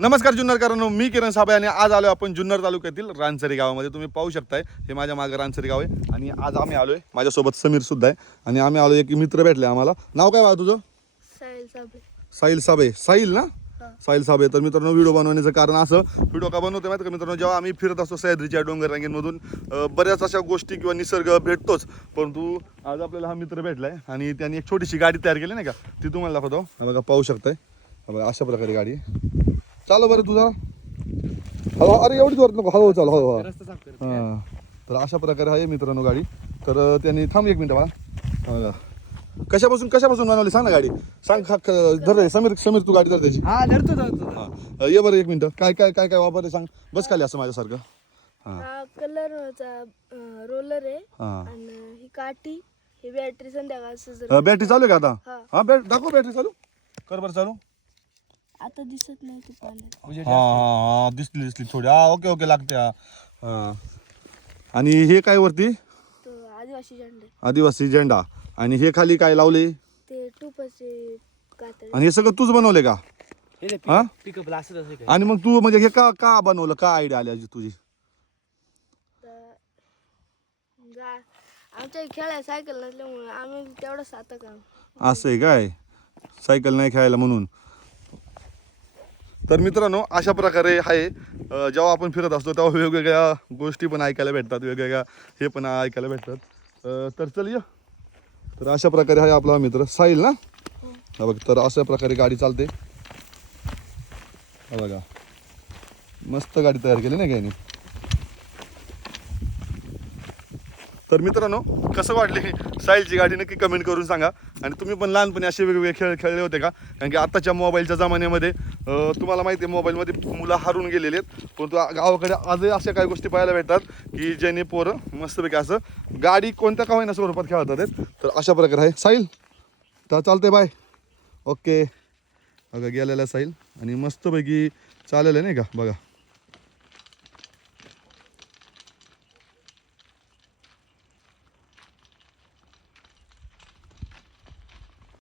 नमस्कार जुन्नरकरांनो, मी किरण साबळे आणि आज आलो आपण जुन्नर तालुक्यातील रानसरी गावामध्ये. तुम्ही पाहू शकताय हे माझ्या मागे रानसरी गाव आहे आणि आज आम्ही आलोय, माझ्यासोबत समीर सुद्धा आहे आणि आम्ही आलो, एक मित्र भेटले आम्हाला. नाव काय बा तुझं? साहिल साबळे. साहिल साबळे. साहिल ना? हा. साहिल साबळे. तर मित्रांनो, व्हिडिओ बनवण्याचं कारण असं, व्हिडिओ का बनवते माहिती का मित्रांनो, जेव्हा आम्ही फिरत असतो सह्याद्रीच्या डोंगर रांगेमधून बऱ्याच अशा गोष्टी किंवा निसर्ग भेटतोच, परंतु आज आपल्याला हा मित्र भेटलाय आणि त्यांनी एक छोटीशी गाडी तयार केली नाही का, ती तुम्हाला दाखवतो. हा बघा, पाहू शकताय. हा बघा, अशा प्रकारे गाडी आहे. चालो बरं तुझा. हळू, अरे एवढीच वरत नको, हळू चालू, हळू. हां, तर अशा प्रकारे आहे मित्रांनो गाडी. तर त्यांनी थांब एक मिनिट मला. बघा, कशापासून बनवली सांग ना गाडी, सांग. धर रे समीर, तू गाडी धर त्याची. हा धरतो. हां, ये बरं एक मिनिट. काय वापरते सांग, बस खाली असं माझ्यासारखं. हा कलरचा रोलर आहे हां, आणि ही काठी, ही बॅटरी संध्याकाळ बॅटरी चालू आहे का आता? हा. हां, दाखव बॅटरी चालू कर बरं चालू. आता दिसत नाही ती पाण्यात. हां, दिसली थोडी. ओके लागते. हां, आणि हे काय वरती? तो आदिवासी झेंडा आहे. आदिवासी झेंडा. आणि हे खाली काय लावले? ते टुपाचे कातडी. आणि हे सगळं तूच बनवले का? हा? पिकअप असं काय? आणि मग तू म्हणजे हे का बनवलं, का आयडिया आली अशी तुझी? आमच्या खेळायला सायकल नसल्यामुळे आम्ही तेवढंच आता काम. असं आहे काय? सायकल नाही खेळायला म्हणून. तर मित्रांनो, अशा प्रकारे आहे. जेव्हा आपण फिरत असतो तेव्हा वेगवेगळ्या गोष्टी पण ऐकायला भेटतात, वेगवेगळ्या हे पण ऐकायला भेटतात. तर चल ये. तर अशा प्रकारे आहे आपला मित्र साहिल ना? हा बघ, तर अशा प्रकारे गाडी चालते. हा बघा, मस्त गाडी तयार केली नाही का यांनी. तर मित्रांनो, कसं वाटली साहिलची गाडी नक्की कमेंट करून सांगा. आणि तुम्ही पण लहानपणी असे वेगवेगळे खेळ खेळले होते का? कारण की आत्ताच्या मोबाईलच्या जमान्यामध्ये तुम्हाला माहिती आहे, मोबाईलमध्ये मुलं हरून गेलेले आहेत, परंतु गावाकडे आजही अशा काही गोष्टी पाहायला भेटतात की ज्याने पोरं मस्तपैकी असं गाडी कोणत्या का होईना स्वरूपात खेळतात आहेत. तर अशा प्रकारे आहे साहिल. तर चालते, बाय. ओके. बघा, गेलेला साहिल आणि मस्तपैकी चालेलं आहे नाही का. बघा.